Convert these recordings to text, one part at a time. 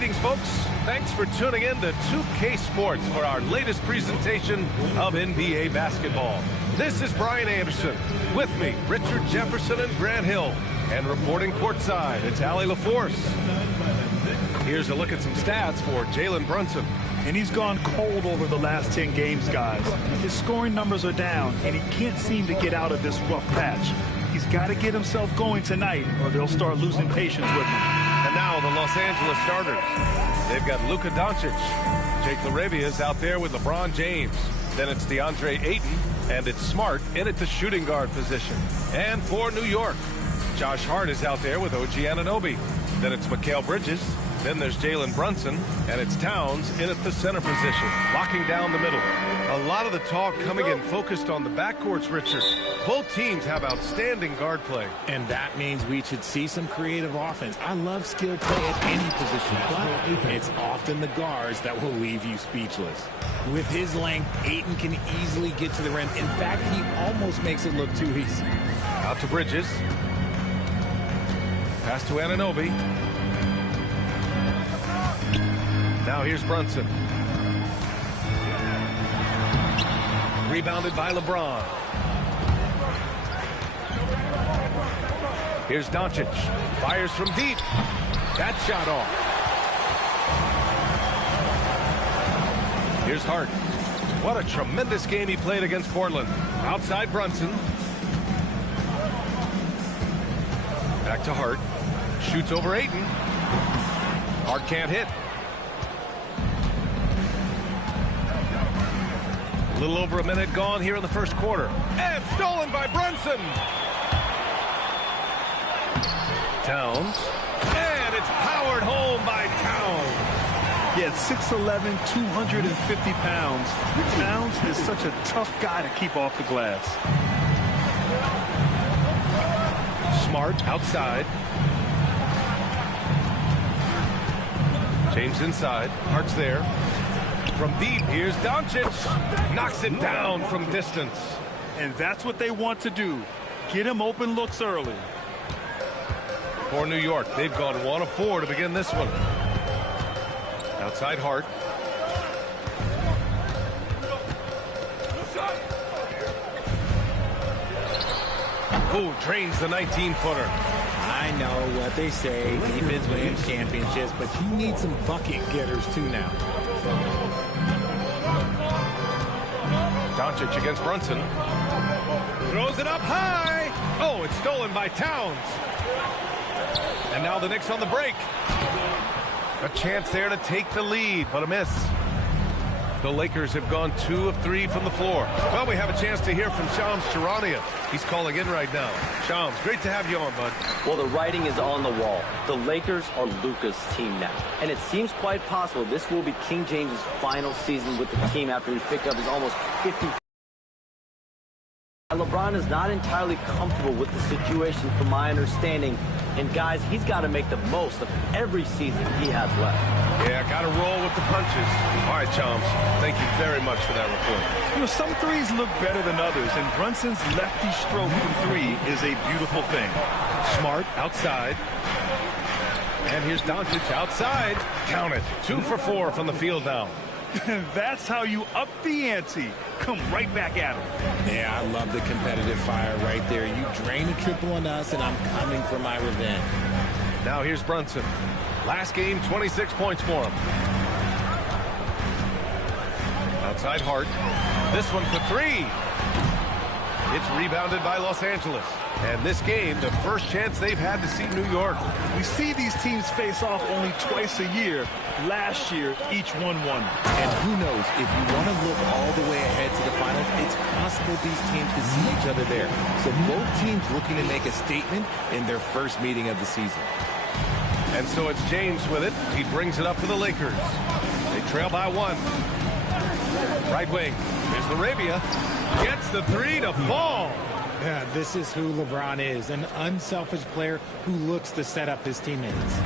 Greetings, folks. Thanks for tuning in to 2K Sports for our latest presentation of NBA basketball. This is Brian Anderson. With me, Richard Jefferson and Grant Hill. And reporting courtside, it's Allie LaForce. Here's a look at some stats for Jalen Brunson. And he's gone cold over the last 10 games, guys. His scoring numbers are down, and he can't seem to get out of this rough patch. He's got to get himself going tonight, or they'll start losing patience with him. And now the Los Angeles starters. They've got Luka Doncic. Jake LaRavia is out there with LeBron James. Then it's DeAndre Ayton, and it's Smart in at the shooting guard position. And for New York, Josh Hart is out there with OG Anunoby. Then it's Mikal Bridges. Then there's Jalen Brunson, and it's Towns in at the center position, locking down the middle. A lot of the talk coming in focused on the backcourts, Richard. Both teams have outstanding guard play. And that means we should see some creative offense. I love skill play at any position, but it's often the guards that will leave you speechless. With his length, Ayton can easily get to the rim. In fact, he almost makes it look too easy. Out to Bridges. Pass to Anunoby. Now here's Brunson. Rebounded by LeBron. Here's Doncic. Fires from deep. That shot off. Here's Hart. What a tremendous game he played against Portland. Outside Brunson. Back to Hart. Shoots over Ayton. Hart can't hit. A little over a minute gone here in the first quarter. And stolen by Brunson. Towns. And it's powered home by Towns. Yeah, 6'11", 250 pounds. Towns is such a tough guy to keep off the glass. Smart outside. James inside. Hart's there. From deep, here's Doncic. Knocks it down from distance. And that's what they want to do. Get him open looks early. For New York, they've gone 1 of 4 to begin this one. Outside Hart. Oh, drains the 19-footer. I know what they say, defense wins championships, but you need some bucket getters too now. Doncic against Brunson. Throws it up high. Oh, it's stolen by Towns. And now the Knicks on the break. A chance there to take the lead, but a miss. The Lakers have gone 2 of 3 from the floor. Well, we have a chance to hear from Shams Charania. He's calling in right now. Shams, great to have you on, bud. Well, the writing is on the wall. The Lakers are Luka's team now. And it seems quite possible this will be King James's final season with the team after he picked up his almost 50. LeBron is not entirely comfortable with the situation from my understanding. And guys, he's got to make the most of every season he has left. Yeah, got to roll with the punches. All right, Chums, thank you very much for that report. You know, some threes look better than others, and Brunson's lefty stroke from 3 is a beautiful thing. Smart outside. And here's Doncic outside. Count it. 2 for 4 from the field now. That's how you up the ante. Come right back at him. Yeah, I love the competitive fire right there. You drain a triple on us, and I'm coming for my revenge. Now here's Brunson. Last game, 26 points for him. Outside Hart. This one for 3. It's rebounded by Los Angeles. And this game, the first chance they've had to see New York. We see these teams face off only twice a year. Last year, each won 1. And who knows, if you want to look all the way ahead to the finals, it's possible these teams can see each other there. So both teams looking to make a statement in their first meeting of the season. And so it's James with it. He brings it up for the Lakers. They trail by 1. Right wing. Here's LaRavia. Gets the 3 to fall. Yeah, this is who LeBron is, an unselfish player who looks to set up his teammates.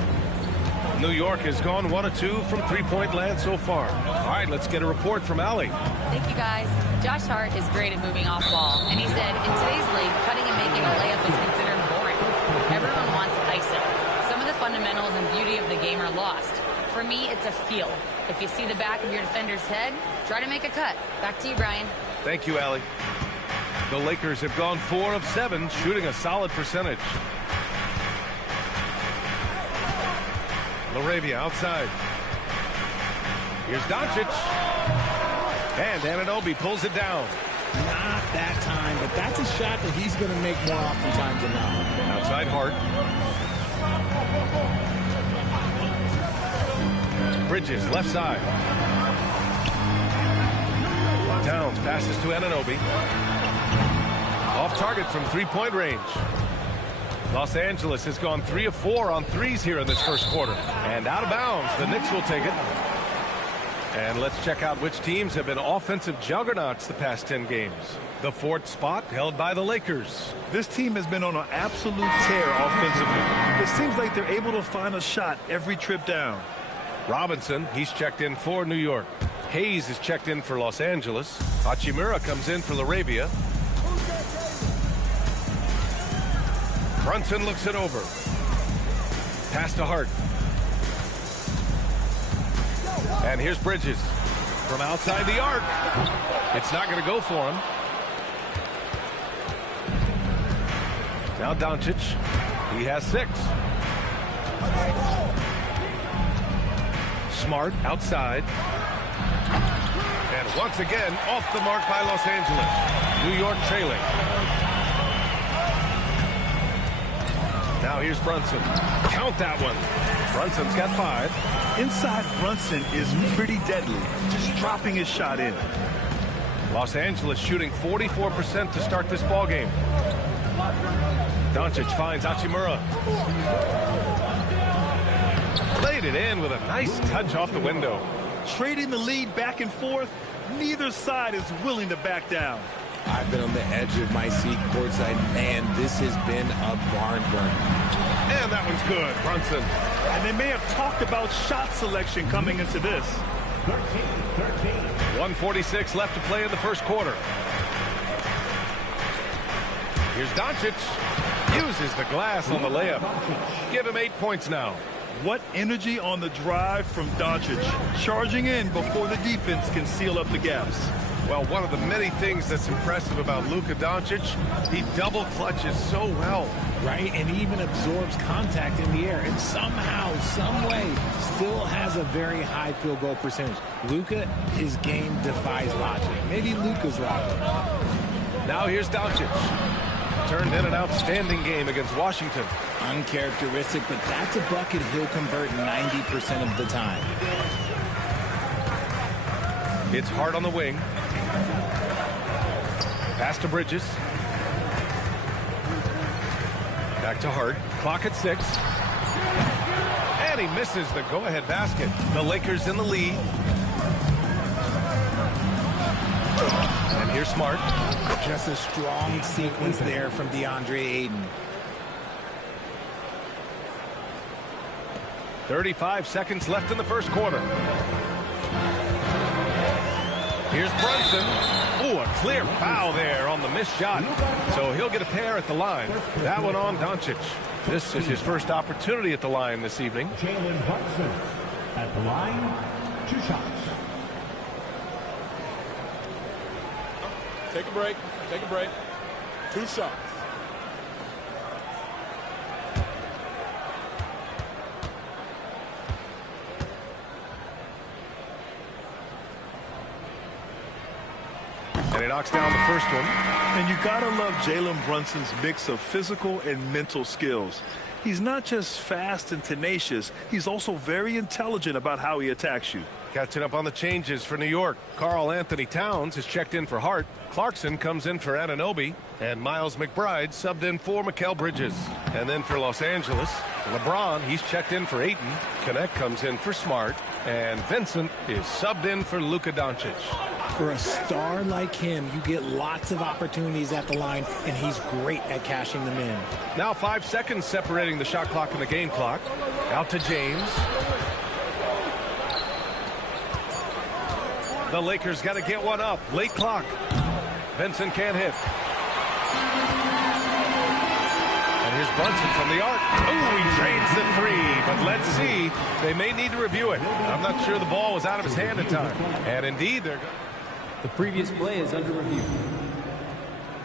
New York has gone 1 of 2 from three-point land so far. All right, let's get a report from Allie. Thank you, guys. Josh Hart is great at moving off ball, and he said, in today's league, cutting and making a layup is considered boring. Everyone wants ISO. Some of the fundamentals and beauty of the game are lost. For me, it's a feel. If you see the back of your defender's head, try to make a cut. Back to you, Brian. Thank you, Allie. The Lakers have gone 4 of 7, shooting a solid percentage. Laravia outside. Here's Doncic. And Anunoby pulls it down. Not that time, but that's a shot that he's going to make more oftentimes than not. Outside Hart. Bridges, left side. Downs passes to Anunoby. Off target from three-point range. Los Angeles has gone 3 of 4 on threes here in this first quarter. And out of bounds, the Knicks will take it. And let's check out which teams have been offensive juggernauts the past 10 games. The 4th spot held by the Lakers. This team has been on an absolute tear offensively. It seems like they're able to find a shot every trip down. Robinson, he's checked in for New York. Hayes is checked in for Los Angeles. Hachimura comes in for Laravia. Brunson looks it over. Pass to Hart. And here's Bridges from outside the arc. It's not going to go for him. Now Doncic. He has 6. Smart outside. And once again, off the mark by Los Angeles. New York trailing. Now here's Brunson. Count that one. Brunson's got 5. Inside Brunson is pretty deadly, just dropping his shot in. Los Angeles shooting 44% to start this ball game. Doncic finds Hachimura. Played it in with a nice touch off the window. Trading the lead back and forth, neither side is willing to back down. I've been on the edge of my seat courtside. Man, this has been a barn burner. And that one's good. Brunson. And they may have talked about shot selection coming into this. 1:46 left to play in the first quarter. Here's Doncic. Uses the glass on the layup. Give him 8 points now. What energy on the drive from Doncic. Charging in before the defense can seal up the gaps. Well, one of the many things that's impressive about Luka Doncic, he double clutches so well. Right, and even absorbs contact in the air, and somehow, some way, still has a very high field goal percentage. Luka, his game defies logic. Maybe Luka's logic. Now here's Doncic. Turned in an outstanding game against Washington. Uncharacteristic, but that's a bucket he'll convert 90% of the time. It's Hart on the wing. Pass to Bridges. Back to Hart. Clock at 6. And he misses the go-ahead basket. The Lakers in the lead. And here's Smart. Just a strong sequence there from DeAndre Ayton. 35 seconds left in the first quarter. Here's Brunson. Ooh, a clear foul there on the missed shot. So he'll get a pair at the line. That one on Doncic. This is his first opportunity at the line this evening. Jalen Brunson at the line, 2 shots. Take a break. Take a break. 2 shots. And he knocks down the first one. And you gotta love Jalen Brunson's mix of physical and mental skills. He's not just fast and tenacious, he's also very intelligent about how he attacks you. Catching up on the changes for New York. Karl Anthony Towns is checked in for Hart. Clarkson comes in for Anunoby. And Miles McBride subbed in for Mikal Bridges. And then for Los Angeles, LeBron, he's checked in for Ayton. Connect comes in for Smart. And Vincent is subbed in for Luka Doncic. For a star like him, you get lots of opportunities at the line, and he's great at cashing them in. Now 5 seconds separating the shot clock and the game clock. Out to James. The Lakers got to get one up. Late clock. Vincent can't hit. And here's Brunson from the arc. Oh, he drains the three, but let's see. They may need to review it. I'm not sure the ball was out of his hand in time. And indeed, they're... The previous play is under review.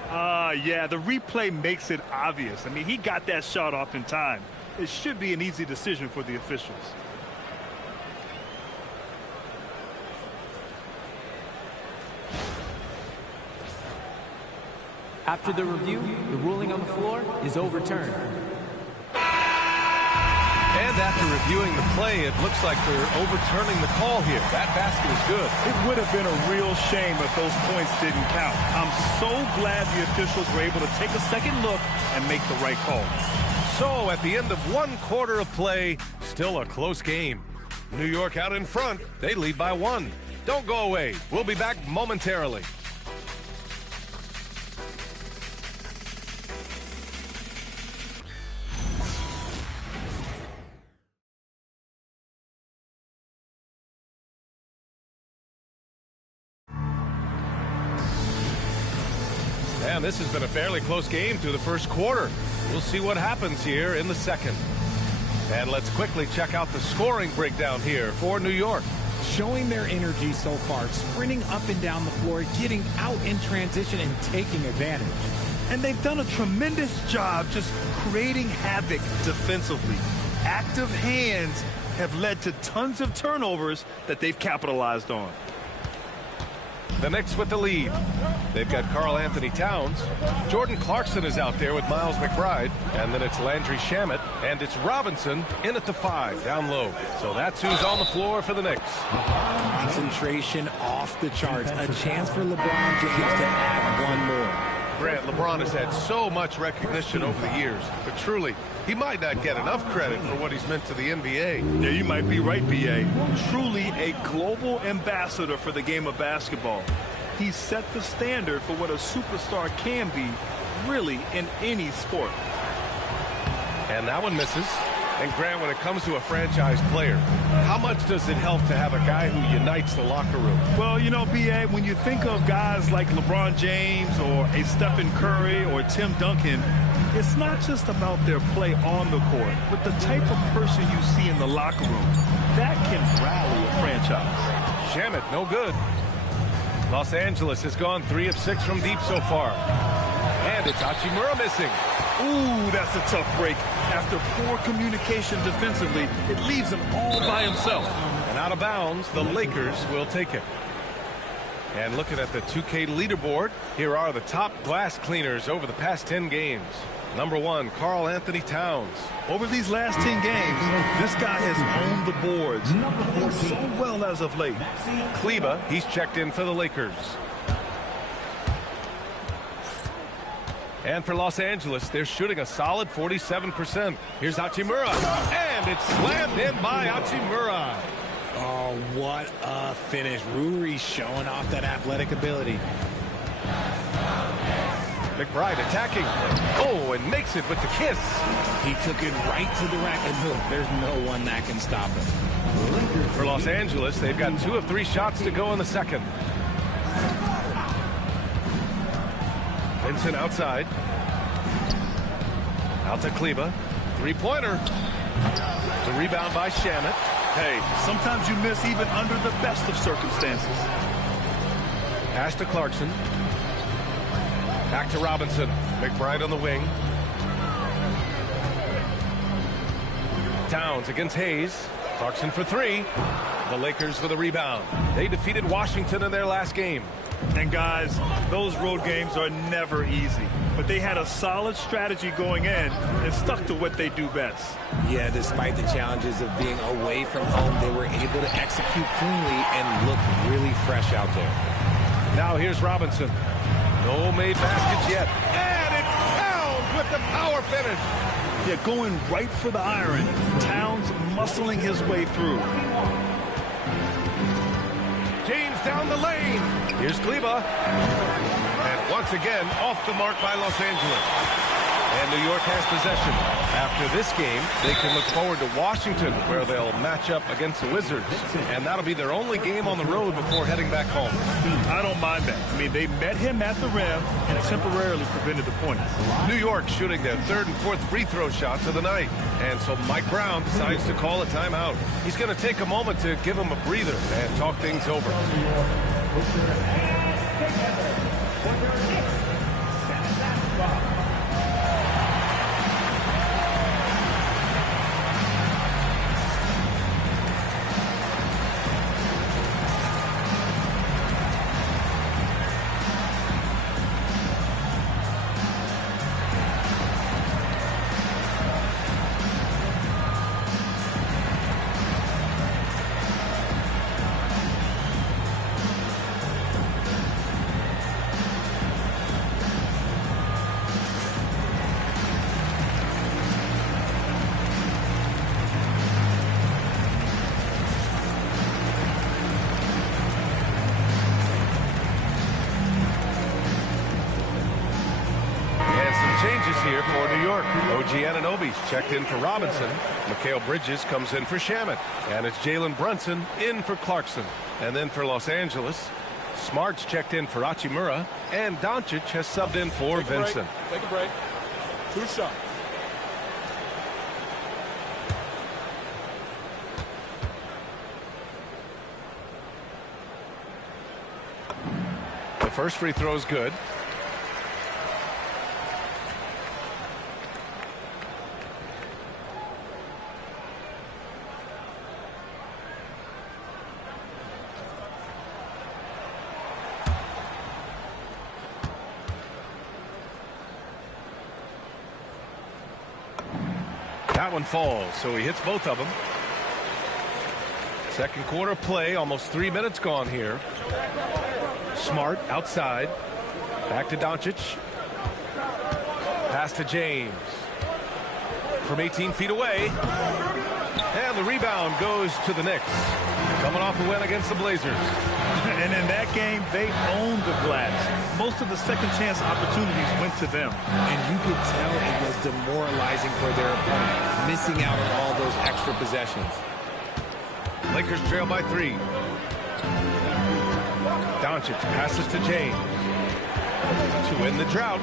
Yeah, the replay makes it obvious. I mean, he got that shot off in time. It should be an easy decision for the officials. After the review, the ruling on the floor is overturned. And after reviewing the play, it looks like they're overturning the call here. That basket is good. It would have been a real shame if those points didn't count. I'm so glad the officials were able to take a second look and make the right call. So at the end of 1 quarter of play, still a close game. New York out in front. They lead by 1. Don't go away. We'll be back momentarily. And this has been a fairly close game through the first quarter. We'll see what happens here in the second. And let's quickly check out the scoring breakdown here for New York. Showing their energy so far, sprinting up and down the floor, getting out in transition and taking advantage. And they've done a tremendous job just creating havoc defensively. Active hands have led to tons of turnovers that they've capitalized on. The Knicks with the lead. They've got Karl Anthony Towns. Jordan Clarkson is out there with Miles McBride. And then it's Landry Shamet. And it's Robinson in at the 5, down low. So that's who's on the floor for the Knicks. Concentration off the charts. A chance for LeBron James to add one more. Grant, LeBron has had so much recognition over the years. But truly, he might not get enough credit for what he's meant to the NBA. Yeah, you might be right, B.A. Truly a global ambassador for the game of basketball. He set the standard for what a superstar can be, really, in any sport. And that one misses. And Grant, when it comes to a franchise player, how much does it help to have a guy who unites the locker room? Well, you know, B.A., when you think of guys like LeBron James or a Stephen Curry or Tim Duncan, it's not just about their play on the court, but the type of person you see in the locker room. That can rally a franchise. Shamet, no good. Los Angeles has gone 3 of 6 from deep so far. And it's Hachimura missing. Ooh, that's a tough break. After poor communication defensively, it leaves him all by himself. And out of bounds, the Lakers will take it. And looking at the 2K leaderboard, here are the top glass cleaners over the past 10 games. Number 1, Karl Anthony Towns. Over these last 10 games, this guy has owned the boards. So well as of late. Kleba, he's checked in for the Lakers. And for Los Angeles, they're shooting a solid 47%. Here's Hachimura, and it's slammed in by Hachimura. Oh, what a finish. Ruri showing off that athletic ability. McBride attacking. Oh, and makes it with the kiss. He took it right to the rack, and look, there's no one that can stop him. For Los Angeles, they've got 2 of 3 shots to go in the second. Vincent outside. Out to Kleba. 3-pointer. The rebound by Shamet. Hey, sometimes you miss even under the best of circumstances. Pass to Clarkson. Back to Robinson. McBride on the wing. Towns against Hayes. Clarkson for 3. The Lakers for the rebound. They defeated Washington in their last game. And guys, those road games are never easy. But they had a solid strategy going in and stuck to what they do best. Yeah, despite the challenges of being away from home, they were able to execute cleanly and look really fresh out there. Now here's Robinson. No made baskets yet. And it's Towns with the power finish. Yeah, going right for the iron. Towns muscling his way through. James down the lane. Here's Kleba. And once again, off the mark by Los Angeles. And New York has possession. After this game, they can look forward to Washington, where they'll match up against the Wizards. And that'll be their only game on the road before heading back home. I don't mind that. I mean, they met him at the rim and temporarily prevented the points. New York shooting their third and fourth free throw shots of the night. And so Mike Brown decides to call a timeout. He's going to take a moment to give him a breather and talk things over. Here for New York. OG Anunoby's checked in for Robinson. Mikal Bridges comes in for Shamet. And it's Jalen Brunson in for Clarkson. And then for Los Angeles, Smart's checked in for Hachimura. And Doncic has subbed in for Vincent. Take a break. 2 shots. The first free throw is good. That one falls, so he hits both of them. Second quarter play, almost 3 minutes gone here. Smart outside. Back to Doncic. Pass to James. From 18 feet away. And the rebound goes to the Knicks. Coming off a win against the Blazers. And in that game, they owned the glass. Most of the second chance opportunities went to them. And you could tell it was demoralizing for their opponent, missing out on all those extra possessions. Lakers trail by 3. Doncic passes to James. To end the drought.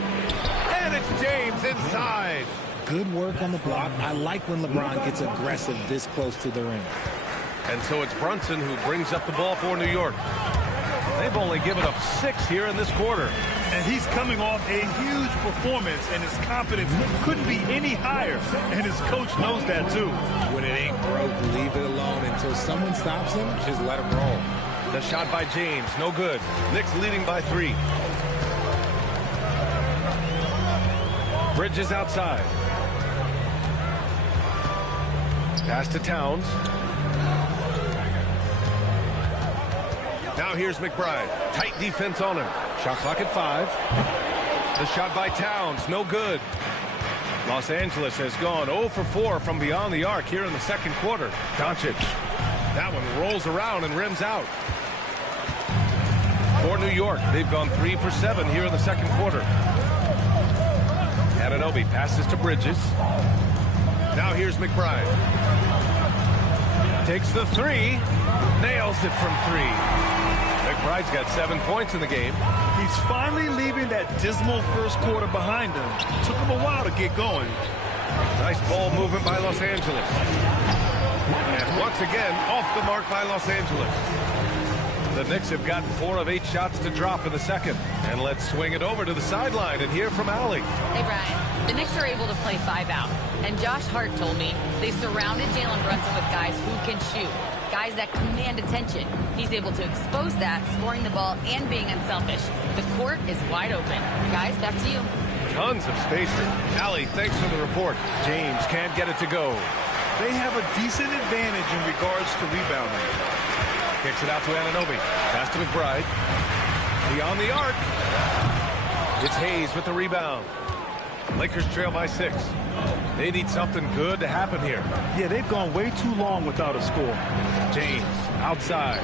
And it's James inside. Good work on the block. I like when LeBron gets aggressive this close to the rim. And so it's Brunson who brings up the ball for New York. They've only given up 6 here in this quarter. And he's coming off a huge performance, and his confidence couldn't be any higher. And his coach knows that, too. When it ain't broke, leave it alone. Until someone stops him, just let him roll. The shot by James, no good. Knicks leading by 3. Bridges outside. Pass to Towns. Now here's McBride. Tight defense on him. Shot clock at 5. The shot by Towns, no good. Los Angeles has gone 0 for 4 from beyond the arc here in the second quarter. Doncic. That one rolls around and rims out. For New York, they've gone 3 for 7 here in the second quarter. Anunoby passes to Bridges. Now here's McBride. Takes the 3. Nails it from 3. McBride's got 7 points in the game. He's finally leaving that dismal first quarter behind him. Took him a while to get going. Nice ball movement by Los Angeles. And once again, off the mark by Los Angeles. The Knicks have gotten 4 of 8 shots to drop in the second. And let's swing it over to the sideline and hear from Allie. Hey, Brian. The Knicks are able to play 5 out. And Josh Hart told me they surrounded Jalen Brunson with guys who can shoot. Guys that command attention. He's able to expose that, scoring the ball and being unselfish. The court is wide open. Guys, back to you. Tons of spacing. Allie, thanks for the report. James can't get it to go. They have a decent advantage in regards to rebounding. Kicks it out to Anunoby. Pass to McBride. Beyond the arc. It's Hayes with the rebound. Lakers trail by 6. They need something good to happen here. Yeah, they've gone way too long without a score. James outside.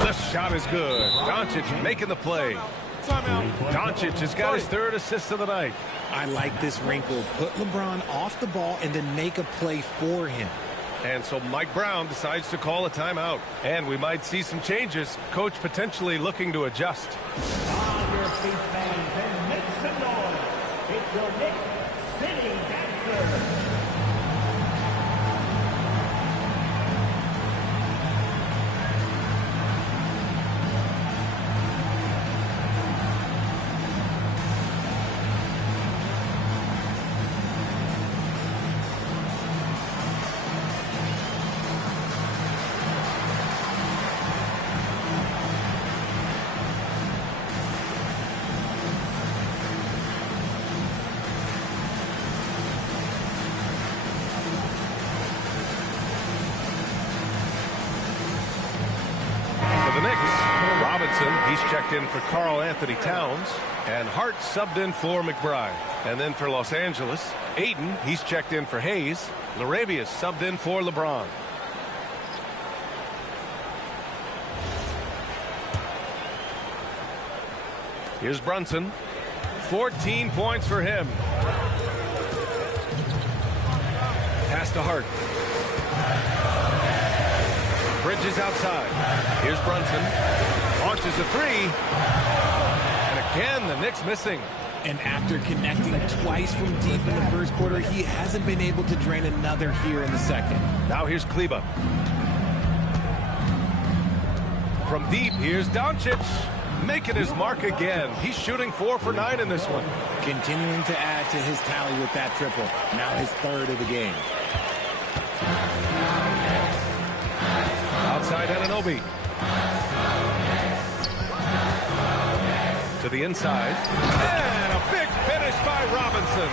The shot is good. Doncic making the play. Timeout. Doncic has got his 3rd assist of the night. I like this wrinkle. Put LeBron off the ball and then make a play for him. And so Mike Brown decides to call a timeout. And we might see some changes. Coach potentially looking to adjust. On your feet, fans, and make some noise. It's your Knicks City Dancer. He's checked in for Karl Anthony Towns, and Hart subbed in for McBride. And then for Los Angeles, Ayton, he's checked in for Hayes. Larabius subbed in for LeBron. Here's Brunson. 14 points for him. Pass to Hart. Bridges outside. Here's Brunson. Launches a three. And again, the Knicks missing. And after connecting twice from deep in the first quarter, he hasn't been able to drain another here in the second. Now here's Kleba. From deep, here's Doncic. Making his mark again. He's shooting 4 for 9 in this one. Continuing to add to his tally with that triple. Now his third of the game. Outside Anunoby. To the inside. And a big finish by Robinson.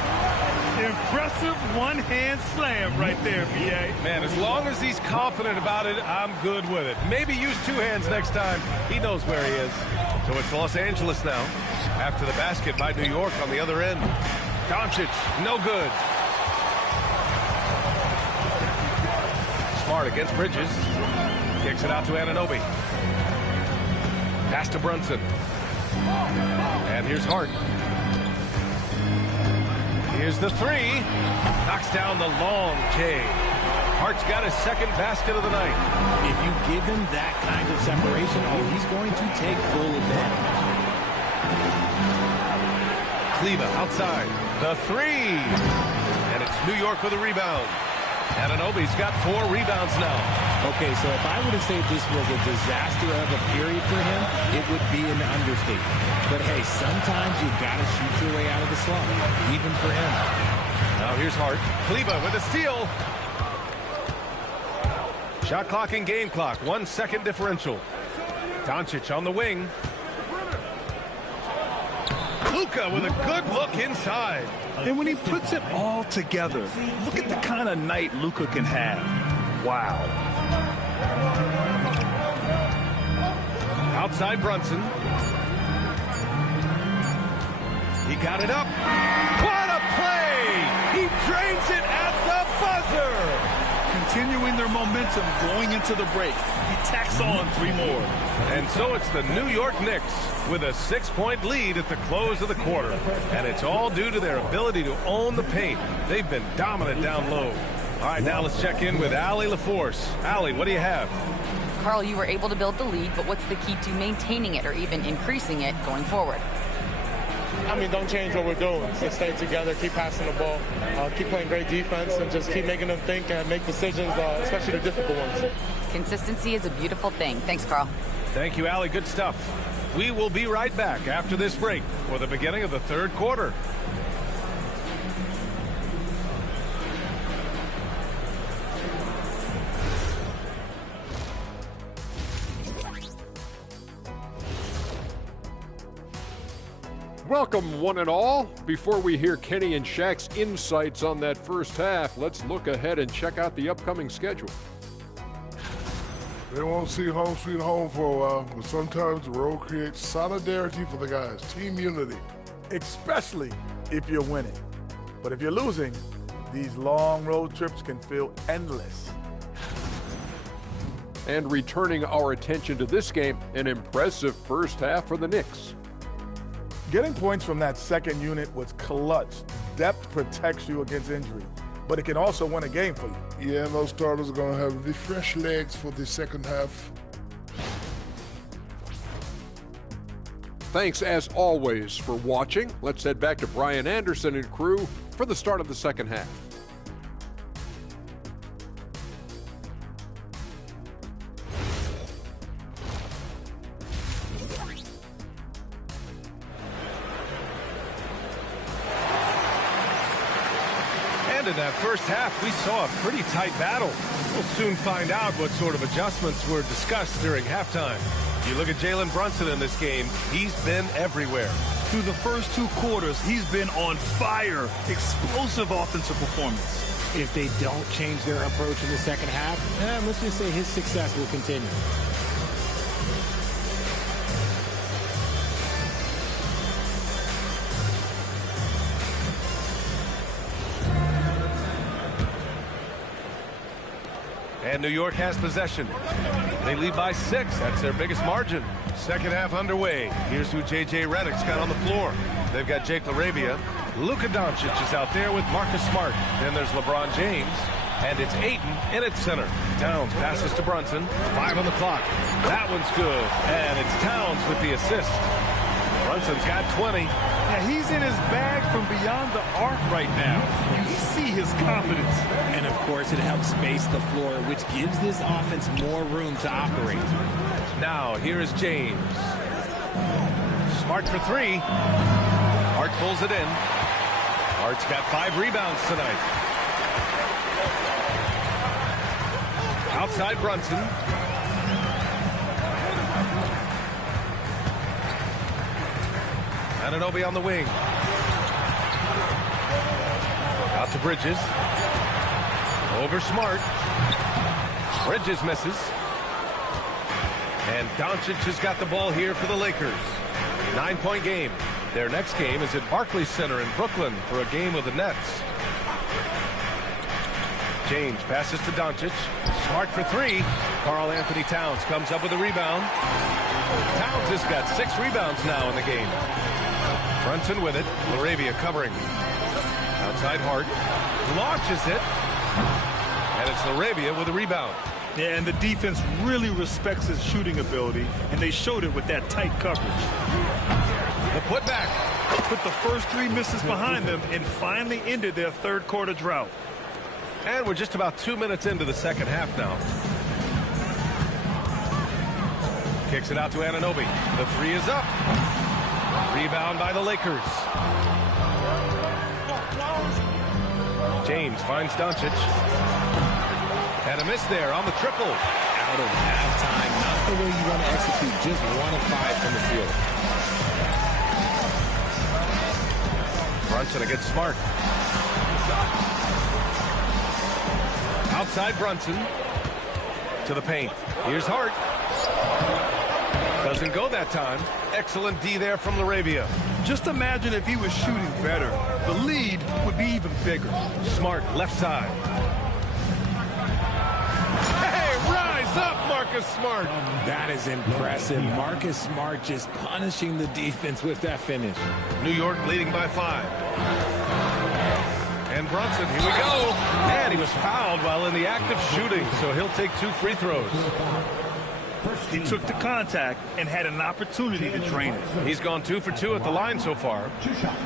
Impressive one-hand slam right there, B.A. Man, as long as he's confident about it, I'm good with it. Maybe use 2 hands next time. He knows where he is. So it's Los Angeles now. After the basket by New York on the other end. Doncic, no good. Smart against Bridges. Kicks it out to Anunoby. Pass to Brunson. And here's Hart. Here's the three. Knocks down the long K. Hart's got his second basket of the night. If you give him that kind of separation, he's going to take full advantage. Kleba outside. The three. And it's New York with a rebound. Anunoby's got 4 rebounds now. Okay, so if I were to say this was a disaster of a period for him, it would be an understatement. But hey, sometimes you got to shoot your way out of the slump, even for him. Now here's Hart. Kleba with a steal. Shot clock and game clock. 1 second differential. Doncic on the wing. Luka with a good look inside. And when he puts it all together, look at the kind of night Luka can have. Wow. Outside Brunson. He got it up. What a play! He drains it at the buzzer. Continuing their momentum going into the break. He tacks on 3 more. And so it's the New York Knicks with a 6-point lead at the close of the quarter. And it's all due to their ability to own the paint. They've been dominant down low. All right, now let's check in with Allie LaForce. Allie, what do you have? Karl, you were able to build the lead, but what's the key to maintaining it or even increasing it going forward? I mean, don't change what we're doing. Just stay together, keep passing the ball, keep playing great defense, and just keep making them think and make decisions, especially the difficult ones. Consistency is a beautiful thing. Thanks, Karl. Thank you, Allie. Good stuff. We will be right back after this break for the beginning of the third quarter. Welcome, one and all. Before we hear Kenny and Shaq's insights on that first half, let's look ahead and check out the upcoming schedule. They won't see home sweet home for a while, but sometimes the road creates solidarity for the guys, team unity. Especially if you're winning. But if you're losing, these long road trips can feel endless. And returning our attention to this game, an impressive first half for the Knicks. Getting points from that second unit was clutch. depth protects you against injury, but it can also win a game for you. Yeah, and those starters are going to have the fresh legs for the second half. Thanks, as always, for watching. Let's head back to Brian Anderson and crew for the start of the second half. And in that first half, we saw a pretty tight battle. We'll soon find out what sort of adjustments were discussed during halftime. You look at Jalen Brunson in this game, he's been everywhere. Through the first 2 quarters, he's been on fire. Explosive offensive performance. If they don't change their approach in the second half, let's just say his success will continue. And New York has possession. They lead by 6. That's their biggest margin. Second half underway. Here's who J.J. Redick's got on the floor. They've got Jake LaRavia. Luka Doncic is out there with Marcus Smart. Then there's LeBron James. And it's Ayton in at center. Towns passes to Brunson. 5 on the clock. That one's good. And it's Towns with the assist. Brunson's got 20. Yeah, he's in his bag from beyond the arc right now. You see his confidence. And, of course, it helps space the floor, which gives this offense more room to operate. Now, here is James. Smart for 3. Hart pulls it in. Hart's got 5 rebounds tonight. Outside Brunson. Anunoby on the wing. Out to Bridges. Over Smart. Bridges misses. And Doncic has got the ball here for the Lakers. 9-point game. Their next game is at Barclays Center in Brooklyn for a game with the Nets. James passes to Doncic. Smart for 3. Karl Anthony Towns comes up with a rebound. Towns has got 6 rebounds now in the game. Brunson with it. LaRavia covering. Outside Hart. Launches it. And it's LaRavia with a rebound. Yeah, and the defense really respects his shooting ability, and they showed it with that tight coverage. The putback. Put the first 3 misses behind them and finally ended their third quarter drought. And we're just about 2 minutes into the second half now. Kicks it out to Anunoby. The 3 is up. Rebound by the Lakers. James finds Doncic. And a miss there on the triple. Out of halftime, not the way you want to execute, just 1 of 5 from the field. Brunson against Smart. Outside Brunson. To the paint. Here's Hart. Doesn't go that time. Excellent D there from LaRavia. Just imagine if he was shooting better. The lead would be even bigger. Smart, left side. Hey, rise up, Marcus Smart. That is impressive. Marcus Smart just punishing the defense with that finish. New York leading by 5. And Brunson, here we go. And he was fouled while in the act of shooting, so he'll take 2 free throws. He took the contact and had an opportunity to drain it. He's gone 2 for 2 at the line so far. 2 shots.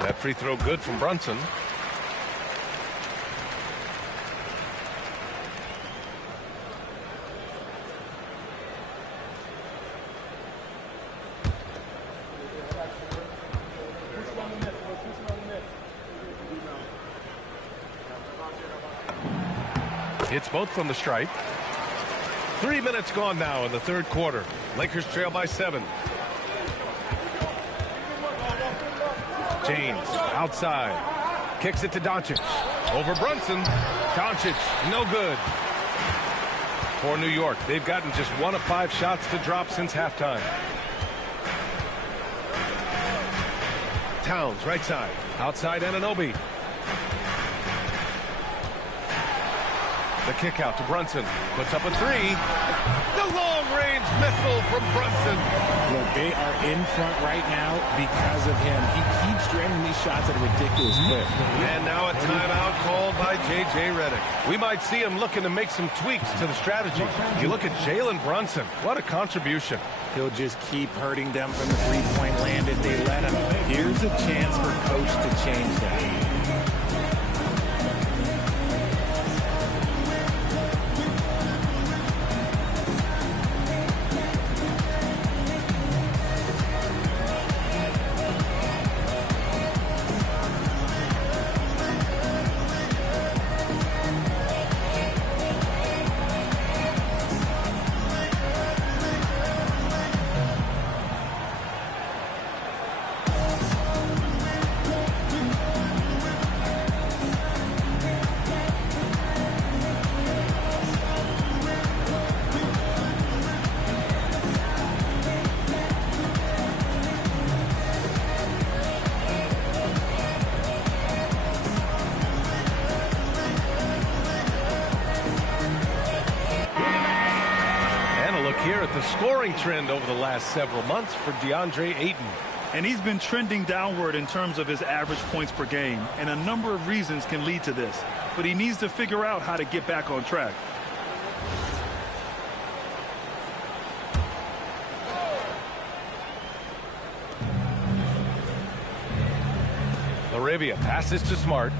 That free throw good from Brunson. Hits both from the stripe. 3 minutes gone now in the third quarter. Lakers trail by 7. James outside. Kicks it to Doncic. Over Brunson. Doncic, no good. For New York, they've gotten just 1 of 5 shots to drop since halftime. Towns, right side. Outside Anunoby. The kick out to Brunson. Puts up a three. The long-range missile from Brunson. Look, they are in front right now because of him. He keeps draining these shots at a ridiculous clip. And now a timeout called by J.J. Redick. We might see him looking to make some tweaks to the strategy. You look at Jalen Brunson. What a contribution. He'll just keep hurting them from the three-point land if they let him. Here's a chance for Coach to change that. Here at the scoring trend over the last several months for DeAndre Ayton. And he's been trending downward in terms of his average points per game, and a number of reasons can lead to this. But he needs to figure out how to get back on track. Laravia passes to Smart.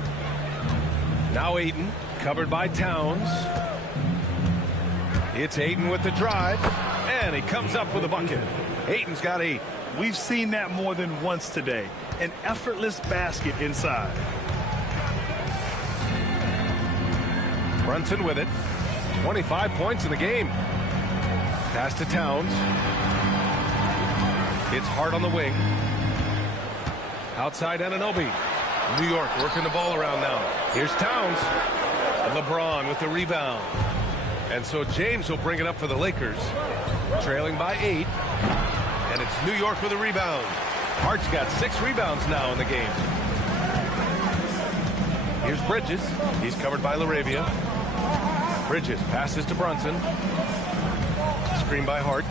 Now Ayton, covered by Towns. It's Ayton with the drive, and he comes up with a bucket. Ayton's got 8. We've seen that more than once today. An effortless basket inside. Brunson with it. 25 points in the game. Pass to Towns. It's Hart on the wing. Outside Anunoby. New York working the ball around now. Here's Towns. LeBron with the rebound. And so James will bring it up for the Lakers. Trailing by 8. And it's New York with a rebound. Hart's got 6 rebounds now in the game. Here's Bridges. He's covered by Laravia. Bridges passes to Brunson. Screen by Hart.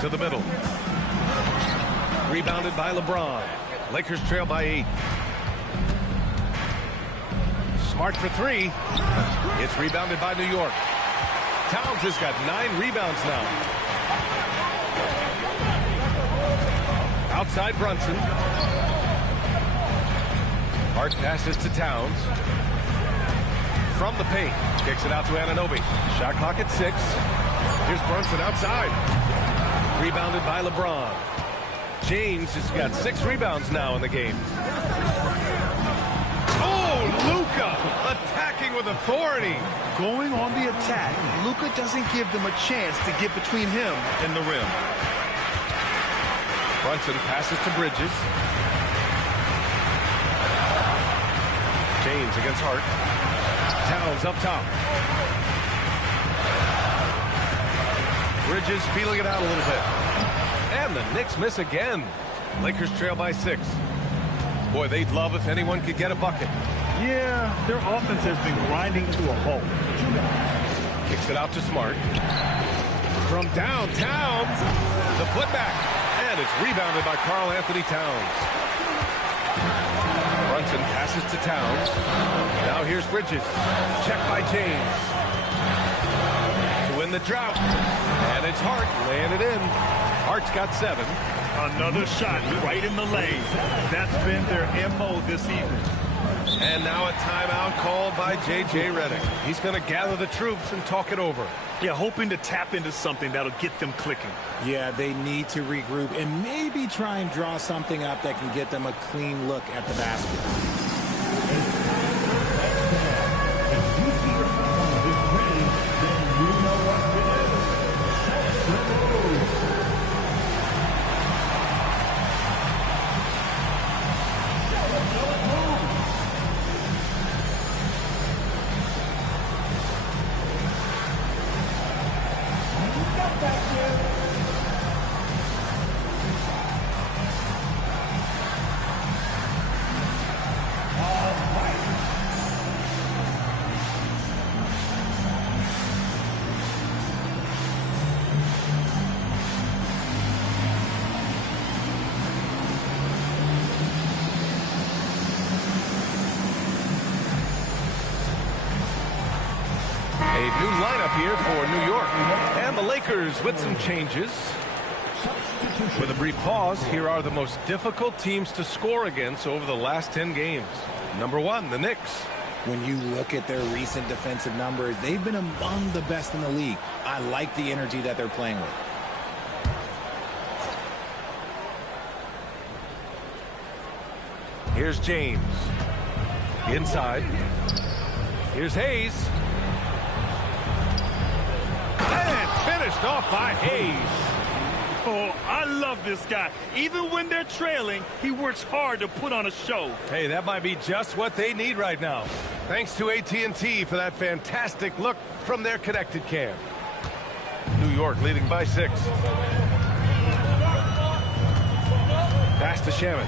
To the middle. Rebounded by LeBron. Lakers trail by 8. Smart for 3. It's rebounded by New York. Towns has got 9 rebounds now. Outside Brunson. Hart passes to Towns. From the paint. Kicks it out to Anunoby. Shot clock at 6. Here's Brunson outside. Rebounded by LeBron. James has got 6 rebounds now in the game. Oh, Luka attacking with authority. Going on the attack, Luka doesn't give them a chance to get between him and the rim. Brunson passes to Bridges. James against Hart. Towns up top. Bridges feeling it out a little bit. And the Knicks miss again. Lakers trail by 6. Boy, they'd love if anyone could get a bucket. Yeah, their offense has been grinding to a halt. Kicks it out to Smart. From downtown, the putback. And it's rebounded by Karl Anthony Towns. Brunson passes to Towns. Now here's Bridges. Check by James. To win the drought. And it's Hart laying it in. Hart's got 7. Another shot right in the lane. That's been their MO this evening. And now a timeout called by J.J. Redick. He's going to gather the troops and talk it over. Yeah, hoping to tap into something that'll get them clicking. Yeah, they need to regroup and maybe try and draw something up that can get them a clean look at the basket. A new lineup here for New York. And the Lakers with some changes. With a brief pause, here are the most difficult teams to score against over the last 10 games. Number 1, the Knicks. When you look at their recent defensive numbers, they've been among the best in the league. I like the energy that they're playing with. Here's James. Inside. Here's Hayes. And finished off by Hayes. Oh, I love this guy. Even when they're trailing, he works hard to put on a show. Hey, that might be just what they need right now. Thanks to AT&T for that fantastic look from their connected cam. New York leading by 6. Pass to Shaman.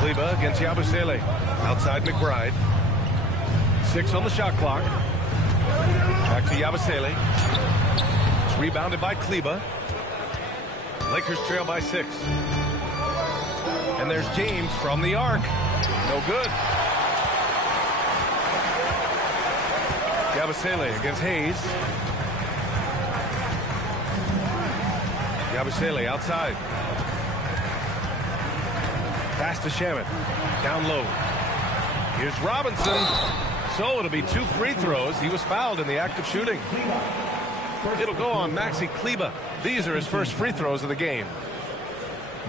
Kleber against Yabusele. Outside McBride. 6 on the shot clock. Back to Yabusele. It's rebounded by Kleber. Lakers trail by 6. And there's James from the arc. No good. Yabusele against Hayes. Yabusele outside. Pass to Shaman. Down low. Here's Robinson. So it'll be 2 free throws. He was fouled in the act of shooting. It'll go on Maxi Kleber. These are his first free throws of the game.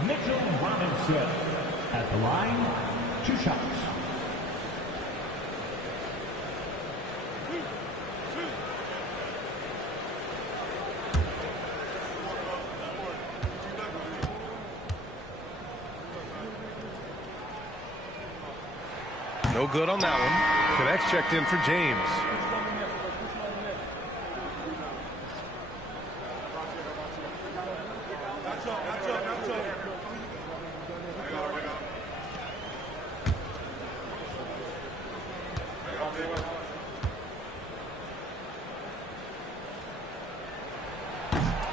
Mitchell Robinson at the line, 2 shots. No good on that one. Connects checked in for James.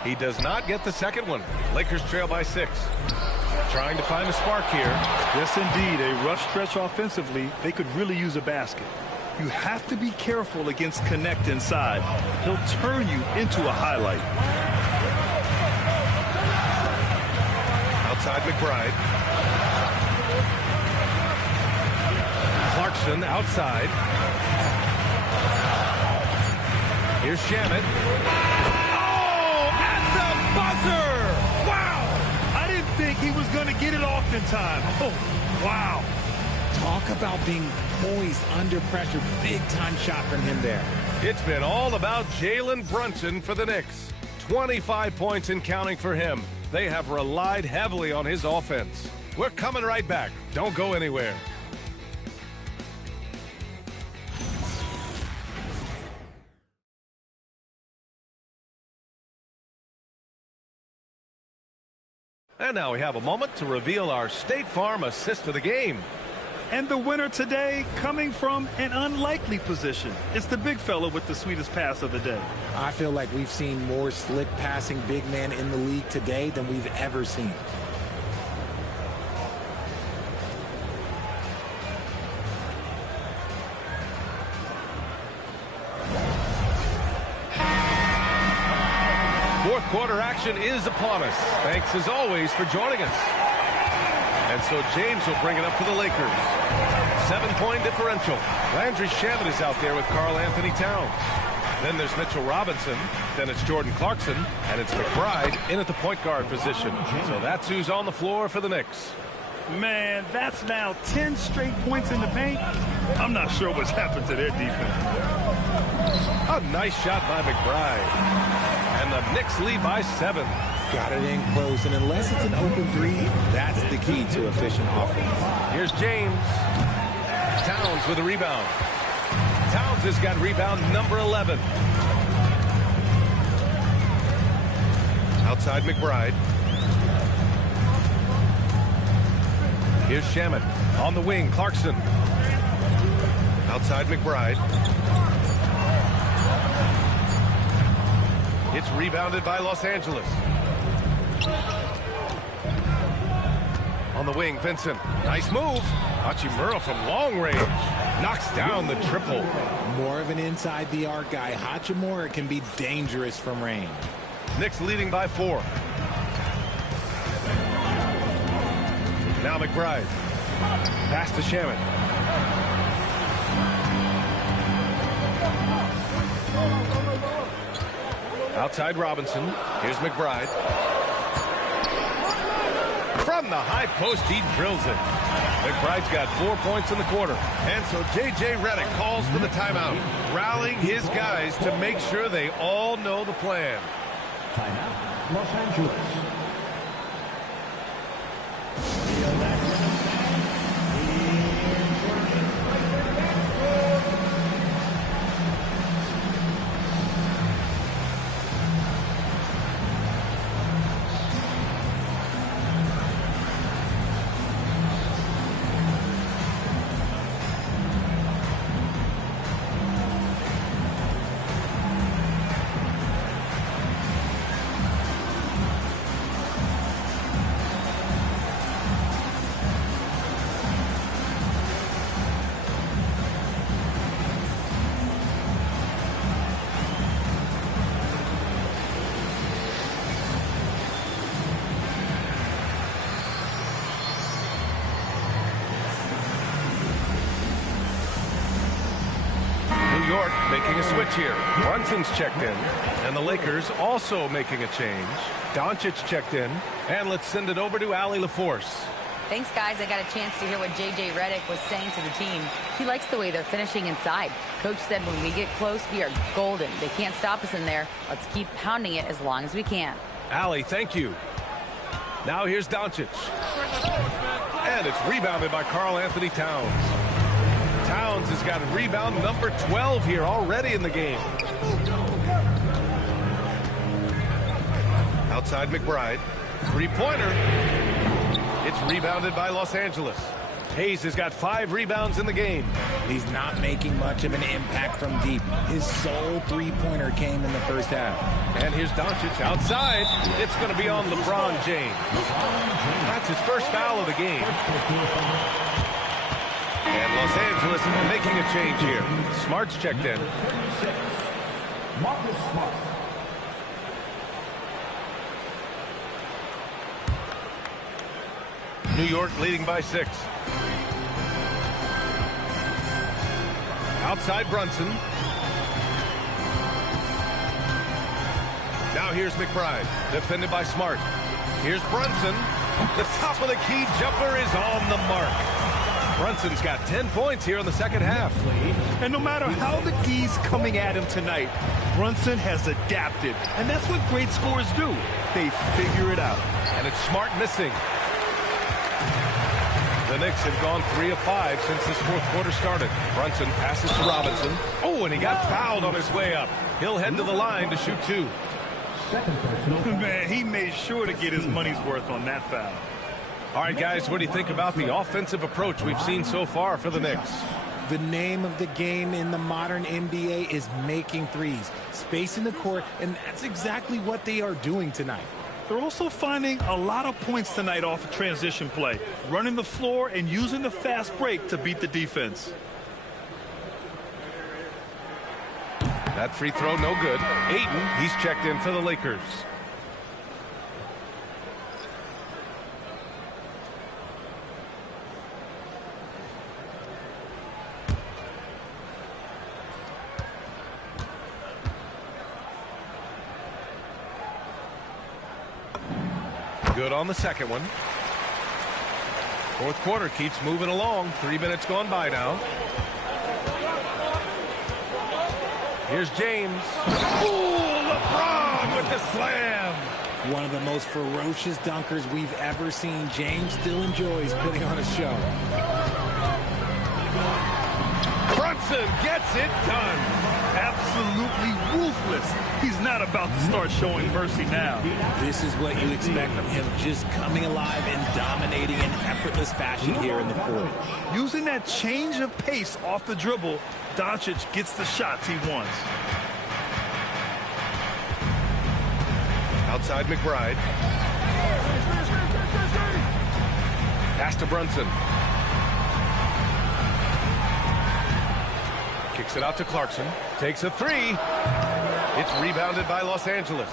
He does not get the second one. Lakers trail by 6. Trying to find a spark here. Yes, indeed. A rough stretch offensively. They could really use a basket. You have to be careful against Connect inside. He'll turn you into a highlight. Outside McBride. Clarkson outside. Here's Shaman. Oh, at the buzzer! Wow! I didn't think he was going to get it off in time. Oh, wow. Talk about being poised under pressure. Big time shot from him there. It's been all about Jalen Brunson for the Knicks. 25 points and counting for him. They have relied heavily on his offense. We're coming right back. Don't go anywhere. And now we have a moment to reveal our State Farm assist of the game. And the winner today coming from an unlikely position. It's the big fella with the sweetest pass of the day. I feel like we've seen more slick passing big men in the league today than we've ever seen. Fourth quarter action is upon us. Thanks as always for joining us. And so James will bring it up for the Lakers. 7-point differential. Landry Shamet is out there with Karl Anthony Towns. Then there's Mitchell Robinson. Then it's Jordan Clarkson. And it's McBride in at the point guard position. So that's who's on the floor for the Knicks. Man, that's now 10 straight points in the paint. I'm not sure what's happened to their defense. A nice shot by McBride. And the Knicks lead by 7. Got it in close, and unless it's an open 3, that's the key to efficient offense. Here's James. Towns with a rebound. Towns has got rebound number 11. Outside McBride. Here's Shamet. On the wing, Clarkson. Outside McBride. It's rebounded by Los Angeles. On On the wing, Vincent. Nice move. Hachimura from long range. Knocks down the triple. More of an inside the arc guy. Hachimura can be dangerous from range. Knicks leading by 4. Now McBride. Pass to Shaman. Outside Robinson. Here's McBride. From the high post, he drills it. McBride's got 4 points in the quarter. And so J.J. Redick calls for the timeout, rallying his guys to make sure they all know the plan. Timeout, Los Angeles. New York making a switch here. Brunson's checked in, and the Lakers also making a change. Doncic checked in, and let's send it over to Allie LaForce. Thanks, guys. I got a chance to hear what J.J. Redick was saying to the team. He likes the way they're finishing inside. Coach said when we get close, we are golden. They can't stop us in there. Let's keep pounding it as long as we can. Allie, thank you. Now here's Doncic. And it's rebounded by Karl Anthony Towns. Towns has got rebound number 12 here already in the game. Outside McBride. Three-pointer. It's rebounded by Los Angeles. Hayes has got 5 rebounds in the game. He's not making much of an impact from deep. His sole three-pointer came in the first half. And here's Doncic outside. It's going to be on LeBron James. That's his first foul of the game. And Los Angeles making a change here. Smart's checked in. Marcus Smart. New York leading by 6. Outside Brunson. Now here's McBride, defended by Smart. Here's Brunson. The top of the key jumper is on the mark. Brunson's got 10 points here in the second half. And no matter how the D's coming at him tonight, Brunson has adapted. And that's what great scorers do. They figure it out. And it's Smart missing. The Knicks have gone 3 of 5 since this fourth quarter started. Brunson passes to Robinson. Oh, and he got fouled on his way up. He'll head to the line to shoot 2. Man, he made sure to get his money's worth on that foul. All right, guys, what do you think about the offensive approach we've seen so far for the Knicks? The name of the game in the modern NBA is making threes, spacing the court, and that's exactly what they are doing tonight. They're also finding a lot of points tonight off of transition play, running the floor and using the fast break to beat the defense. That free throw no good. Ayton, he's checked in for the Lakers. Good on the second one. Fourth quarter keeps moving along. 3 minutes gone by now. Here's James. Ooh, LeBron with the slam. One of the most ferocious dunkers we've ever seen. James still enjoys putting on a show. Brunson gets it done. Absolutely ruthless. He's not about to start showing mercy now. This is what you expect from him, just coming alive and dominating in effortless fashion here in the fourth. Using that change of pace off the dribble, Doncic gets the shots he wants. Outside McBride. Pass to Brunson. Kicks it out to Clarkson. Takes a three. It's rebounded by Los Angeles.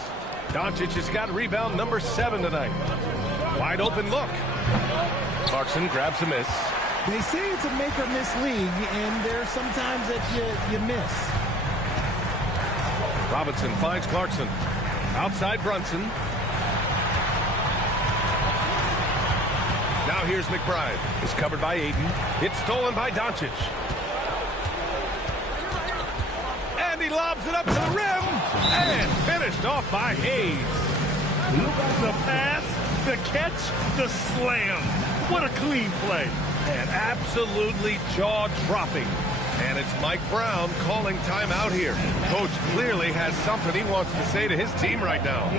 Doncic has got rebound number 7 tonight. Wide open look. Clarkson grabs a miss. They say it's a make or miss league, and there's sometimes that you miss. Robinson finds Clarkson. Outside Brunson. Now here's McBride. It's covered by Ayton. It's stolen by Doncic. And he lobs it up to the rim. And finished off by Hayes. The pass, the catch, the slam. What a clean play. And absolutely jaw-dropping. And it's Mike Brown calling timeout here. Coach clearly has something he wants to say to his team right now.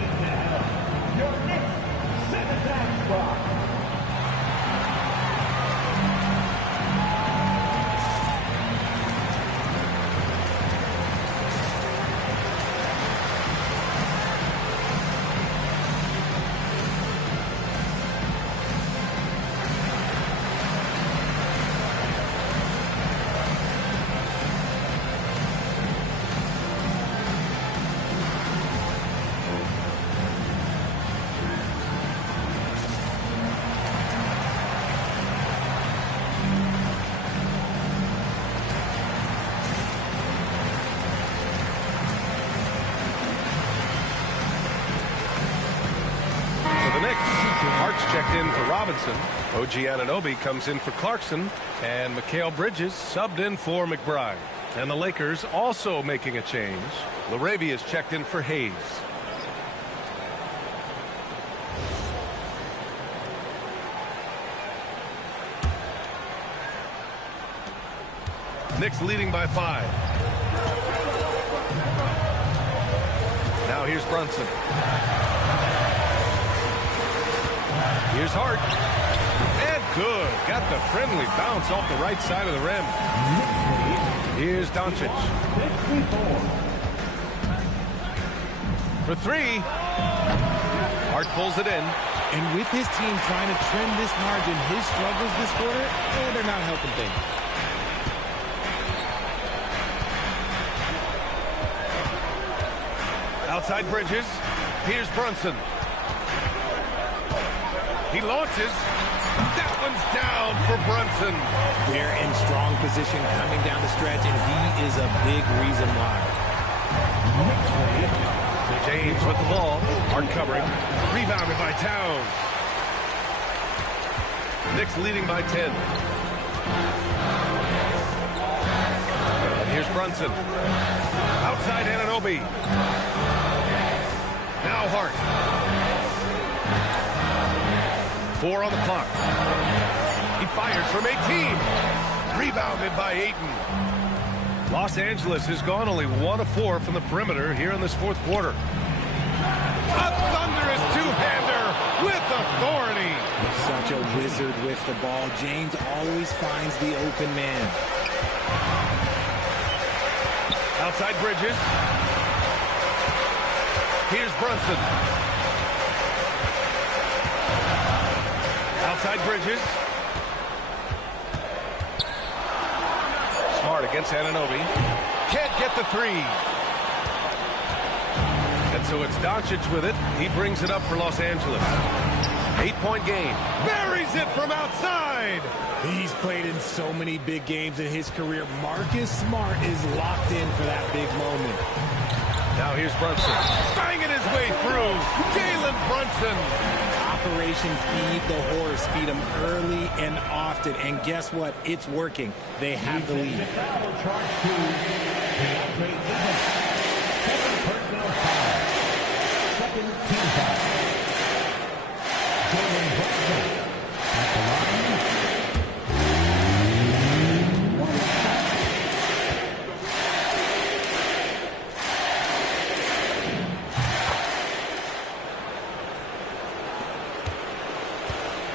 Your Knicks set attack squad. Checked in for Robinson. OG Anunoby comes in for Clarkson. And Mikal Bridges subbed in for McBride. And the Lakers also making a change. LaRavia is checked in for Hayes. Knicks leading by 5. Now here's Brunson. Here's Hart. And good. Got the friendly bounce off the right side of the rim. Here's Doncic. For 3. Hart pulls it in. And with his team trying to trim this margin, his struggles this quarter, they're not helping things. Outside Bridges. Here's Brunson. He launches. That one's down for Brunson. They're in strong position coming down the stretch, and he is a big reason why. James with the ball. Hard covering. Rebounded by Towns. Knicks leading by 10. And here's Brunson. Outside Anunoby. Now Hart. 4 on the clock. He fires from 18. Rebounded by Ayton. Los Angeles has gone only 1 of 4 from the perimeter here in this 4th quarter. A thunderous two-hander with authority. Such a wizard with the ball. James always finds the open man. Outside Bridges. Here's Brunson. Outside Bridges. Smart against Anunoby. Can't get the 3. And so it's Doncic with it. He brings it up for Los Angeles. 8-point game. Buries it from outside. He's played in so many big games in his career. Marcus Smart is locked in for that big moment. Now here's Brunson. Banging his way through. Jalen Brunson. Operation Feed the Horse. Feed him early and often. And guess what? It's working. They have the lead. Second team foul. Jalen Brunson at the line.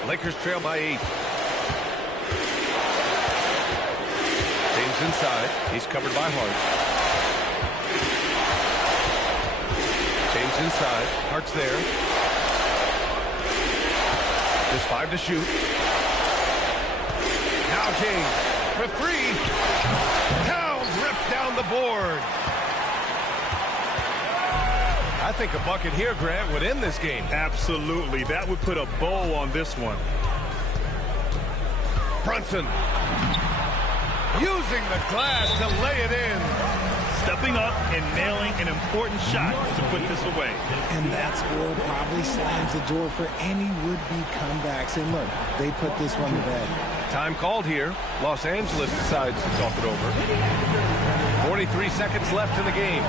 Lakers trail by 8. James inside. He's covered by Hart. James inside. Hart's there. There's 5 to shoot. Now James for three. Towns rips down the board. I think a bucket here, Grant, would end this game. Absolutely. That would put a bow on this one. Brunson using the glass to lay it in. Stepping up and nailing an important shot to put this away. And that score probably slams the door for any would-be comebacks. And look, they put this one to bed. Time called here. Los Angeles decides to talk it over. 43 seconds left in the game.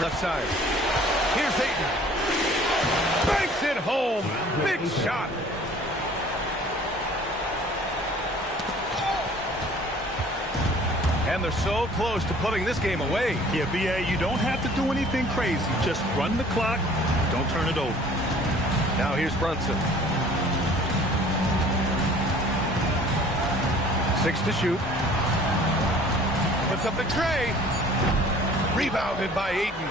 Left side. Here's Ayton. Banks it home. Big shot. And they're so close to putting this game away. Yeah, B.A., you don't have to do anything crazy. Just run the clock. Don't turn it over. Now here's Brunson. 6 to shoot. Puts up the tray. Rebounded by Ayton.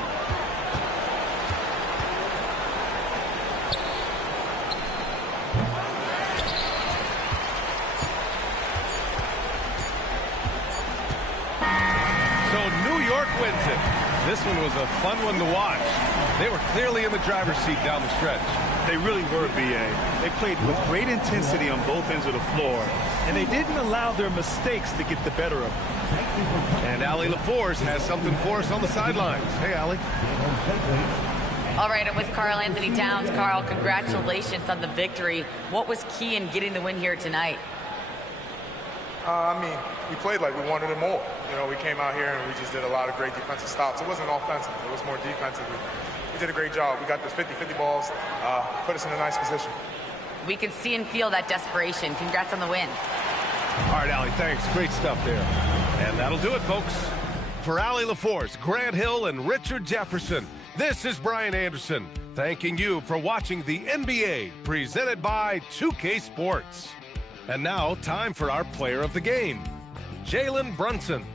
So New York wins it. This one was a fun one to watch. They were clearly in the driver's seat down the stretch. They really were, B.A. They played with great intensity on both ends of the floor, and they didn't allow their mistakes to get the better of them. And Allie LaForce has something for us on the sidelines. Hey, Allie. All right, I'm with Karl Anthony Towns. Karl, congratulations on the victory. What was key in getting the win here tonight? I mean, we played like we wanted it more. You know, we came out here and we just did a lot of great defensive stops. It wasn't offensive. It was more defensive. We did a great job. We got the 50-50 balls, put us in a nice position. We can see and feel that desperation. Congrats on the win. All right, Allie, thanks. Great stuff there. And that'll do it, folks. For Allie LaForce, Grant Hill, and Richard Jefferson, this is Brian Anderson, thanking you for watching the NBA, presented by 2K Sports. And now, time for our player of the game, Jalen Brunson.